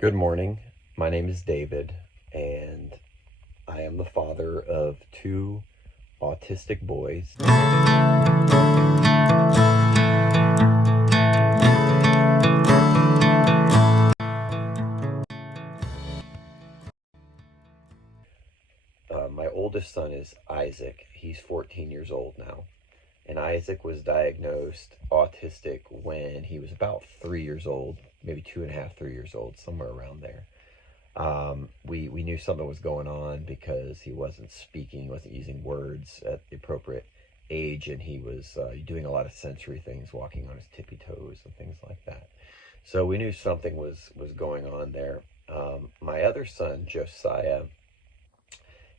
Good morning. My name is David, and I am the father of two autistic boys. My oldest son is Isaac. He's 14 years old now. And Isaac was diagnosed autistic when he was about 3 years old, maybe 2.5, 3 years old, somewhere around there. We knew something was going on because he wasn't speaking, wasn't using words at the appropriate age, and he was doing a lot of sensory things, walking on his tippy toes and things like that. So we knew something was going on there. My other son, Josiah,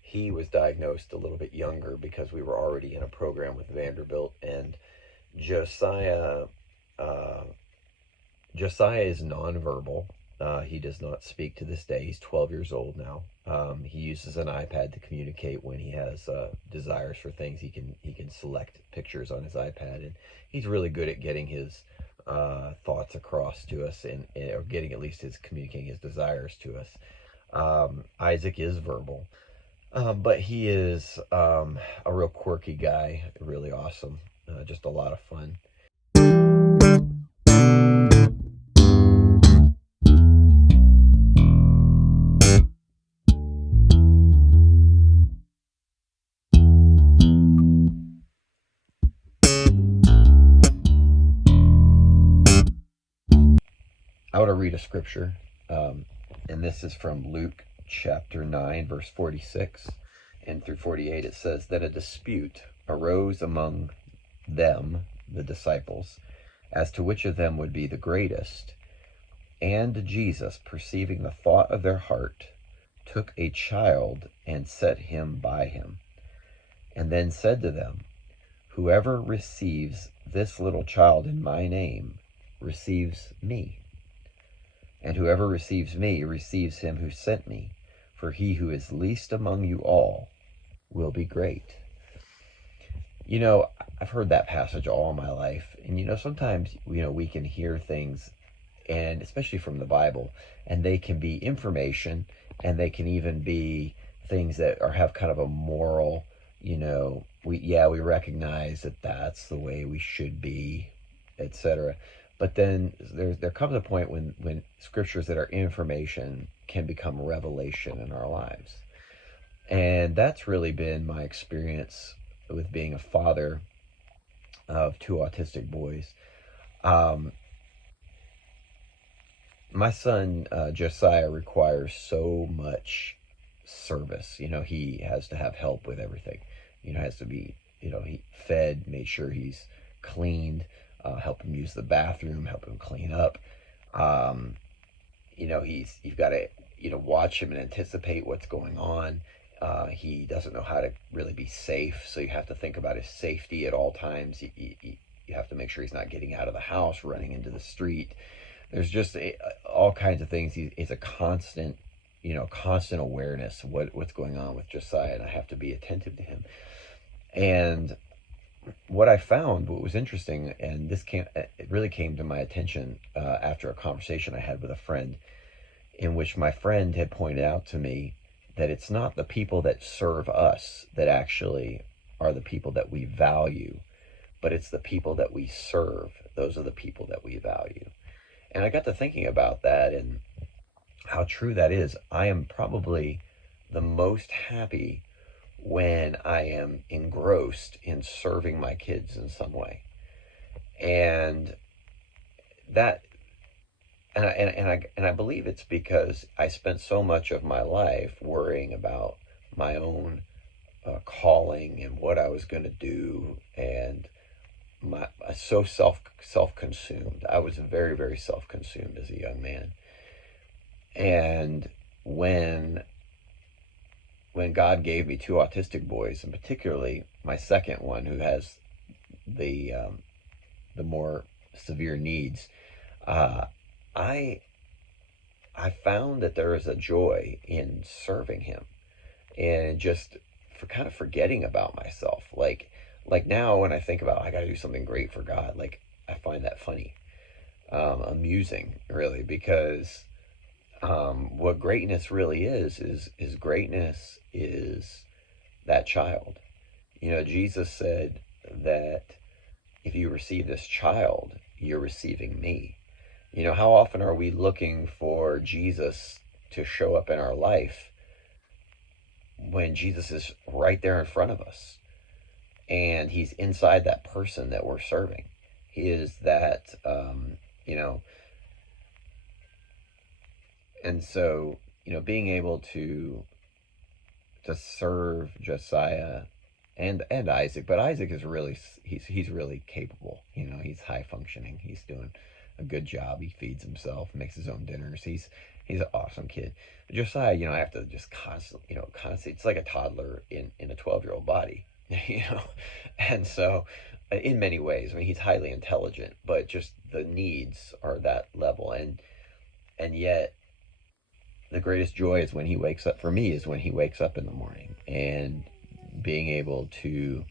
he was diagnosed a little bit younger because we were already in a program with Vanderbilt, and Josiah uh, Josiah is nonverbal. He does not speak to this day. He's 12 years old now. He uses an iPad to communicate when he has desires for things. He can select pictures on his iPad, and he's really good at getting his thoughts across to us, and or getting at least his communicating his desires to us. Isaac is verbal, but he is a real quirky guy, really awesome, just a lot of fun. I want to read a scripture, um, and this is from Luke chapter 9, verse 46 and through 48. It says that a dispute arose among them, the disciples, as to which of them would be the greatest. And Jesus, perceiving the thought of their heart, took a child and set him by him, and then said to them, whoever receives this little child in my name receives me. And whoever receives me receives him who sent me. For he who is least among you all will be great. You know, I've heard that passage all my life. And, sometimes, we can hear things, and especially from the Bible, and they can be information, and they can even be things that have kind of a moral, we recognize that that's the way we should be, etc. But then there comes a point when scriptures that are information can become revelation in our lives. And that's really been my experience with being a father of two autistic boys. Um, my son, Josiah, requires so much service. He has to have help with everything. Has to be, he fed, made sure he's cleaned, help him use the bathroom, help him clean up. Um, you've got to, watch him and anticipate what's going on. He doesn't know how to really be safe, so you have to think about his safety at all times. You have to make sure he's not getting out of the house, running into the street. There's just all kinds of things. It's a constant awareness of what's going on with Josiah, and I have to be attentive to him. And what I found, what was interesting, and it really came to my attention after a conversation I had with a friend, in which my friend had pointed out to me that it's not the people that serve us that actually are the people that we value, but it's the people that we serve. Those are the people that we value. And I got to thinking about that and how true that is. I am probably the most happy when I am engrossed in serving my kids in some way. And that and I believe it's because I spent so much of my life worrying about my own calling and what I was going to do, and so self consumed. I was very, very self consumed as a young man. And when when God gave me two autistic boys, and particularly my second one, who has the more severe needs, uh, I I found that there is a joy in serving Him, and just for kind of forgetting about myself. Like now, when I think about I got to do something great for God, like I find that funny, amusing, really, because what greatness really is greatness is that child. Jesus said that if you receive this child, you're receiving me. How often are we looking for Jesus to show up in our life when Jesus is right there in front of us and he's inside that person that we're serving? He is that, and so, being able to serve Josiah and Isaac, but Isaac is really he's really capable. He's high functioning. He's doing a good job. He feeds himself, makes his own dinners. He's an awesome kid. But Josiah, I have to just constantly. It's like a toddler in a 12-year-old body, and so in many ways, I mean, he's highly intelligent, but just the needs are that level, and yet the greatest joy is when he wakes up. For me, is when he wakes up in the morning and being able to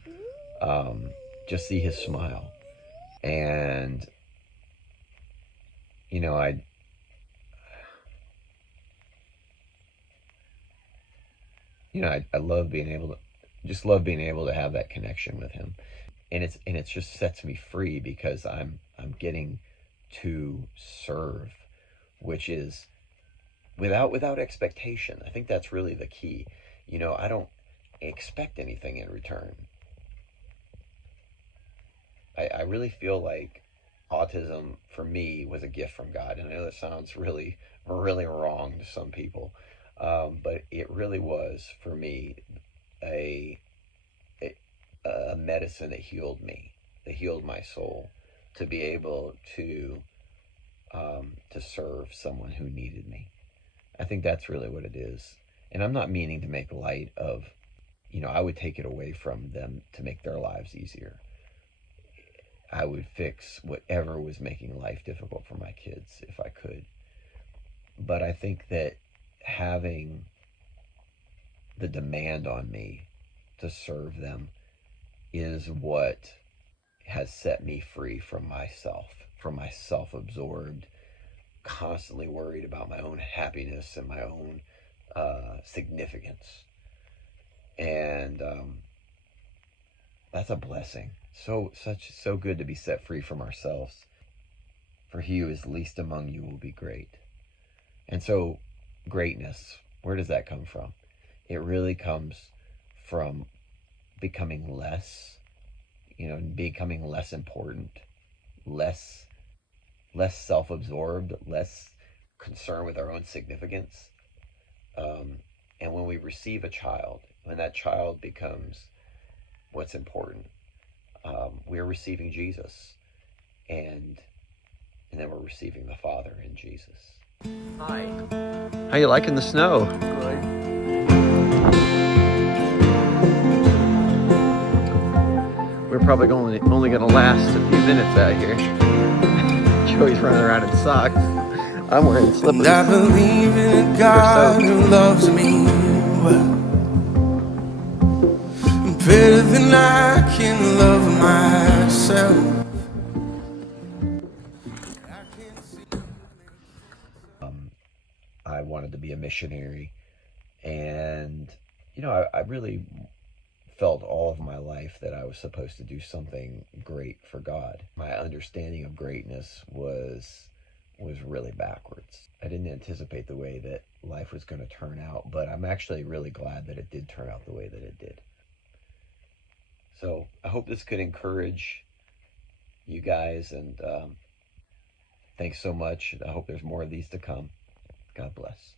just see his smile. And I I love being able to have that connection with him, and it's just sets me free because I'm getting to serve, which is without expectation. I think that's really the key. I don't expect anything in return. I really feel like autism for me was a gift from God, and I know that sounds really, really wrong to some people, but it really was for me a, a a medicine that healed me, that healed my soul, to be able to serve someone who needed me. I think that's really what it is, and I'm not meaning to make light of. I would take it away from them to make their lives easier. I would fix whatever was making life difficult for my kids if I could. But I think that having the demand on me to serve them is what has set me free from myself, from my self-absorbed, constantly worried about my own happiness and my own significance. And that's a blessing. So good to be set free from ourselves. For he who is least among you will be great. And so, greatness, where does that come from? It really comes from becoming less, becoming less important, less self-absorbed, less concerned with our own significance. And when we receive a child, when that child becomes what's important, we're receiving Jesus, and then we're receiving the Father in Jesus. Hi. How you liking the snow? Good. We're probably only going to last a few minutes out here. Joey's running around in socks. I'm wearing slippers. And I believe in a God who loves me well, better than I can love myself. I wanted to be a missionary, and I really felt all of my life that I was supposed to do something great for God. My understanding of greatness was really backwards. I didn't anticipate the way that life was going to turn out, but I'm actually really glad that it did turn out the way that it did. So I hope this could encourage you guys, and thanks so much. I hope there's more of these to come. God bless.